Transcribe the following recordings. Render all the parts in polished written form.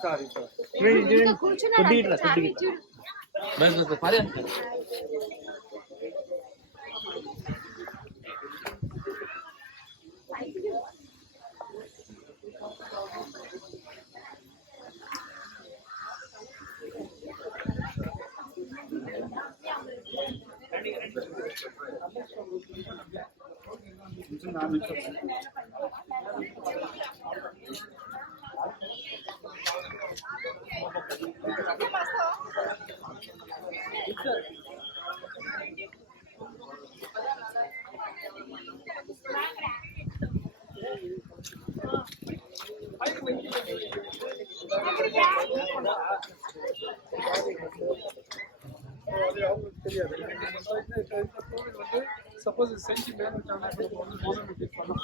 Sorry. Suppose it's sentiment monolithic rock.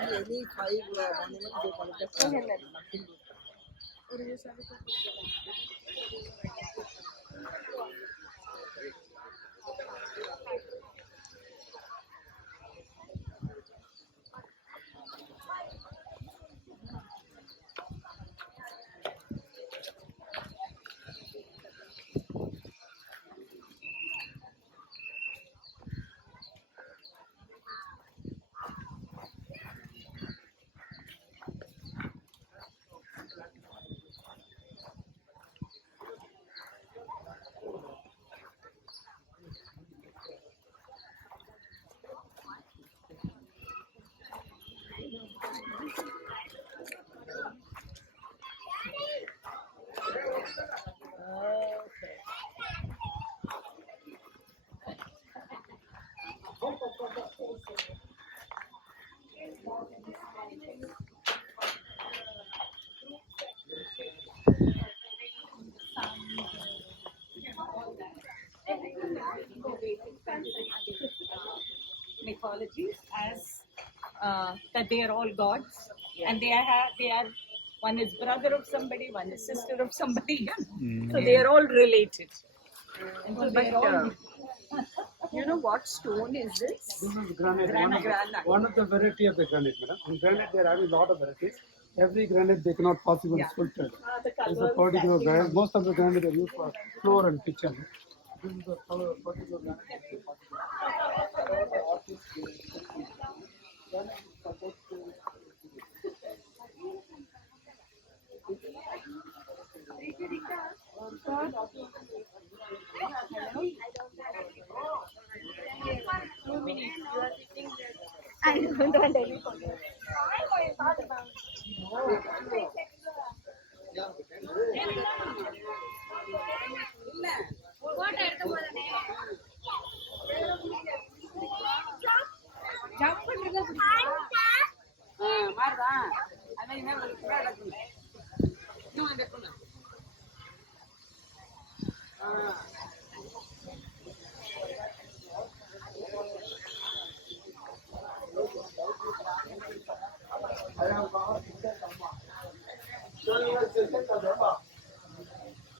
Any five monuments mythologies as that they are all gods, and they are one is brother of somebody, one is sister of somebody, so they are all related. And so they are all, you know what stone is this? This is granite. One of the variety of the granite, madam. In granite, they are having a lot of varieties. Every granite they cannot possibly sculpted. This is a particular granite. Most of the granite are used for floor and kitchen. This is the particular granite. I don't want any